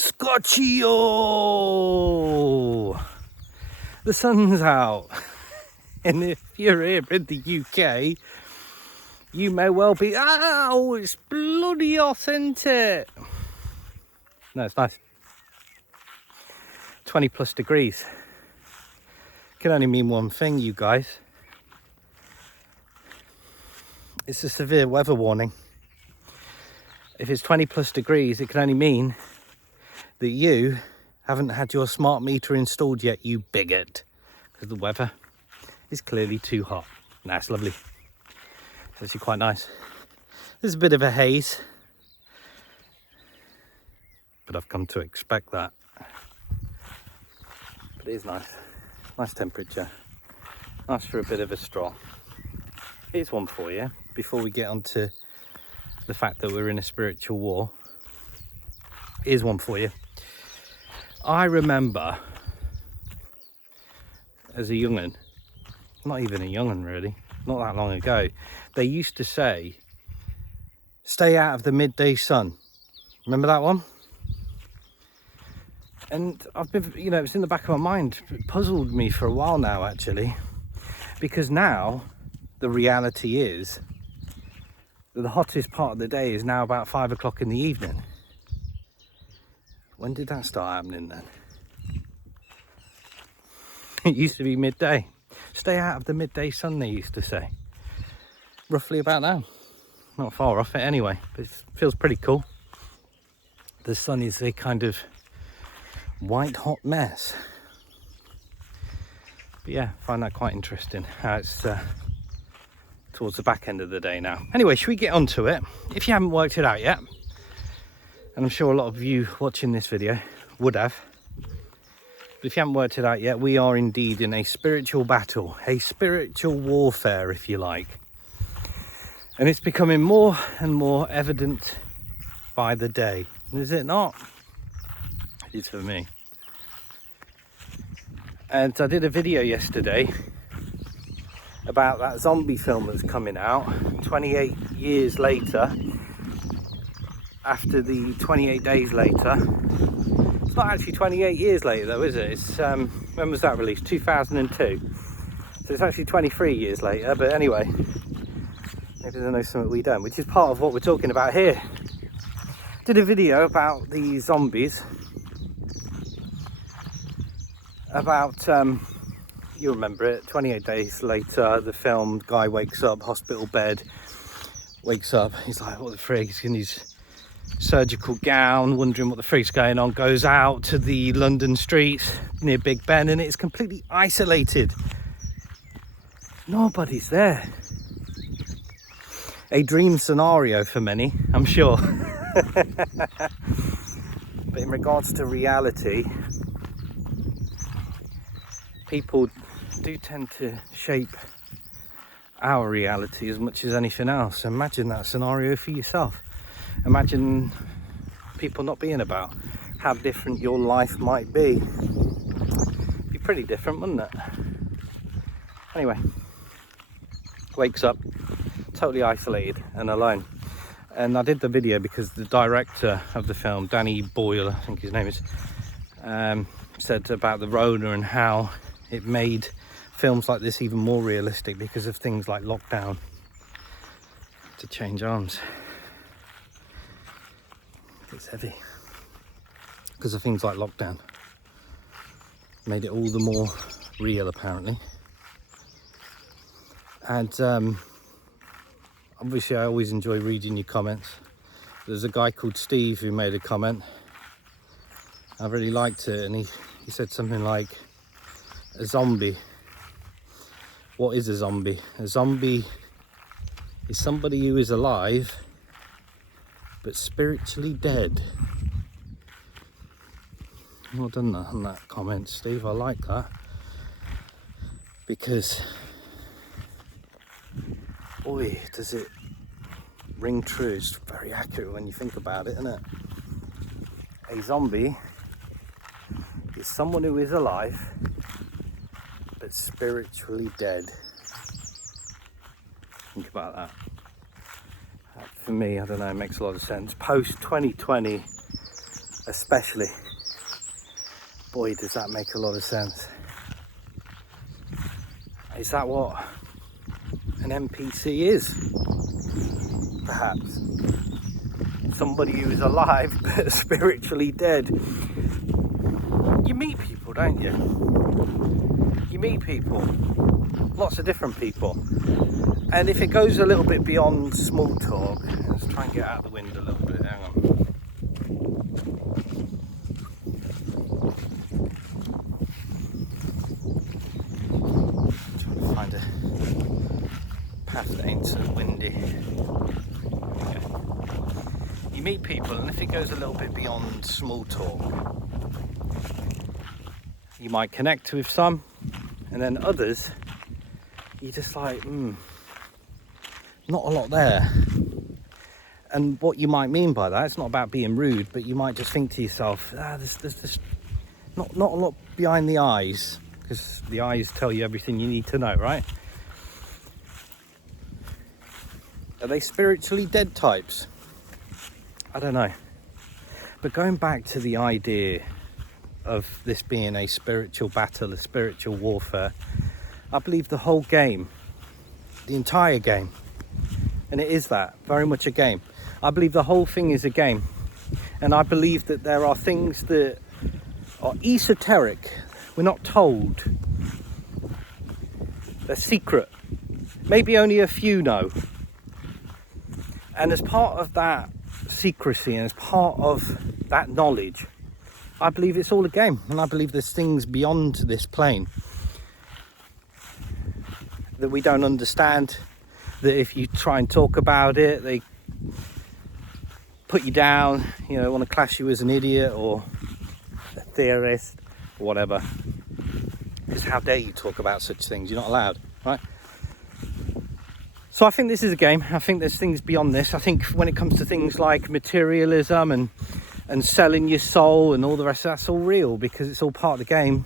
Scotchio! The sun's out, and if you're here in the UK, you may well be, oh, it's bloody hot, isn't it? No, it's nice. 20 plus degrees. Can only mean one thing, you guys. It's a severe weather warning. If it's 20 plus degrees, it can only mean that you haven't had your smart meter installed yet, you bigot, because the weather is clearly too hot. Nah, it's lovely. It's actually quite nice. There's a bit of a haze, but I've come to expect that. But it is nice. Nice temperature. Nice for a bit of a stroll. Here's one for you before we get on to the fact that we're in a spiritual war. Here's one for you. I remember as a young'un, not even a young'un really, not that long ago, they used to say, stay out of the midday sun. Remember that one? And I've been, it's in the back of my mind. It puzzled me for a while now, actually, because now the reality is that the hottest part of the day is now about 5 o'clock in the evening. When did that start happening then? It used to be midday. Stay out of the midday sun, they used to say. Roughly about now. Not far off it anyway, but it feels pretty cool. The sun is a kind of white hot mess. But yeah, I find that quite interesting how it's towards the back end of the day now. Anyway, should we get on to it? If you haven't worked it out yet, and I'm sure a lot of you watching this video would have, but if you haven't worked it out yet, we are indeed in a spiritual battle, a spiritual warfare, if you like. And it's becoming more and more evident by the day. Is it not? It is for me. And I did a video yesterday about that zombie film that's coming out 28 years later, after the 28 days later. It's not actually 28 years later though, is it? It's when was that released? 2002. So it's actually 23 years later, but anyway, maybe they know something we don't, which is part of what we're talking about here. Did a video about the zombies, about you remember it, 28 days later, the film, guy wakes up, hospital bed, wakes up, he's like, what the frig, he's in his surgical gown, wondering what the frig's going on, goes out to the London streets near Big Ben, and it's completely isolated. Nobody's there. A dream scenario for many, I'm sure. But in regards to reality, people do tend to shape our reality as much as anything else. Imagine that scenario for yourself. Imagine people not being about, how different your life might be. It'd be pretty different, wouldn't it? Anyway, wakes up totally isolated and alone. And I did the video because the director of the film, Danny Boyle, I think his name is, said about the Rona and how it made films like this even more realistic because of things like lockdown. To change arms. It's heavy. Because of things like lockdown. Made it all the more real, apparently. And obviously I always enjoy reading your comments. There's a guy called Steve who made a comment. I really liked it, and he said something like, a zombie. What is a zombie? A zombie is somebody who is alive but spiritually dead. Well done on that comment, Steve. I like that, because boy, does it ring true. It's very accurate when you think about it, isn't it? A zombie is someone who is alive but spiritually dead. Think about that. For me, I don't know, it makes a lot of sense. Post 2020, especially. Boy, does that make a lot of sense. Is that what an NPC is? Perhaps. Somebody who is alive but spiritually dead. You meet people, don't you? You meet people. Lots of different people. And if it goes a little bit beyond small talk, let's try and get out of the wind a little bit. Hang on. Find a path that ain't so windy. Okay. You meet people, and if it goes a little bit beyond small talk, you might connect with some, and then others, you're just like, not a lot there. And what you might mean by that, it's not about being rude, but you might just think to yourself, there's not a lot behind the eyes. Because the eyes tell you everything you need to know, right? Are they spiritually dead types? I don't know. But going back to the idea of this being a spiritual battle, a spiritual warfare, I believe the whole game, the entire game, and it is that, very much a game. I believe the whole thing is a game. And I believe that there are things that are esoteric. We're not told. They're secret. Maybe only a few know. And as part of that secrecy and as part of that knowledge, I believe it's all a game. And I believe there's things beyond this plane that we don't understand. That if you try and talk about it, they put you down, want to class you as an idiot or a theorist. Whatever. Because how dare you talk about such things? You're not allowed, right? So I think this is a game. I think there's things beyond this. I think when it comes to things like materialism and selling your soul and all the rest, that's all real because it's all part of the game.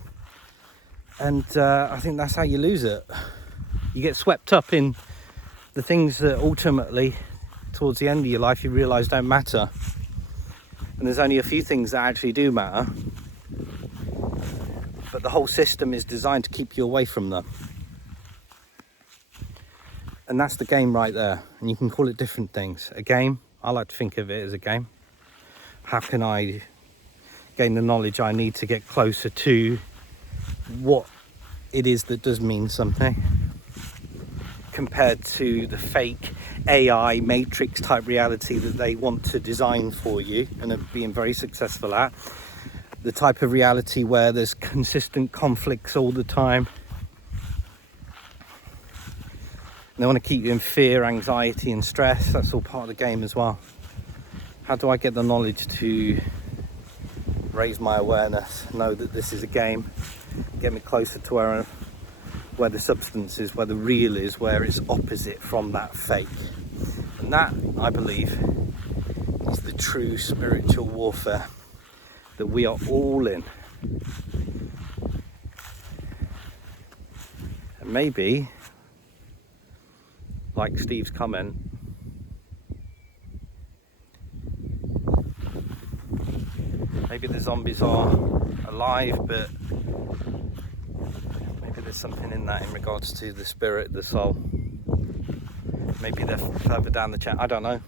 And I think that's how you lose it. You get swept up in the things that ultimately, towards the end of your life, you realise don't matter. And there's only a few things that actually do matter. But the whole system is designed to keep you away from them. And that's the game right there. And you can call it different things. A game, I like to think of it as a game. How can I gain the knowledge I need to get closer to what it is that does mean something, compared to the fake AI matrix type reality that they want to design for you and are being very successful at. The type of reality where there's consistent conflicts all the time. They want to keep you in fear, anxiety and stress. That's all part of the game as well. How do I get the knowledge to raise my awareness, know that this is a game, get me closer to where the substance is, where the real is, where it's opposite from that fake. And that, I believe, is the true spiritual warfare that we are all in. And maybe, like Steve's comment, maybe the zombies are alive, but maybe there's something in that in regards to the spirit, the soul. Maybe they're further down the chain. I don't know.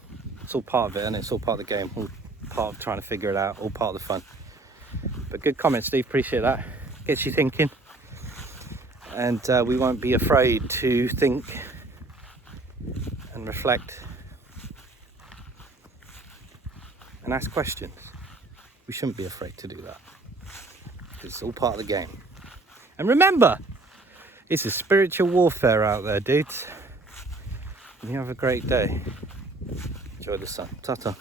It's all part of it, and it's all part of the game. All part of trying to figure it out. All part of the fun. But good comment, Steve. Appreciate that. Gets you thinking. And we won't be afraid to think and reflect and ask questions. We shouldn't be afraid to do that. It's all part of the game. And remember, it's a spiritual warfare out there, dudes. And you have a great day. Enjoy the sun. Ta-ta.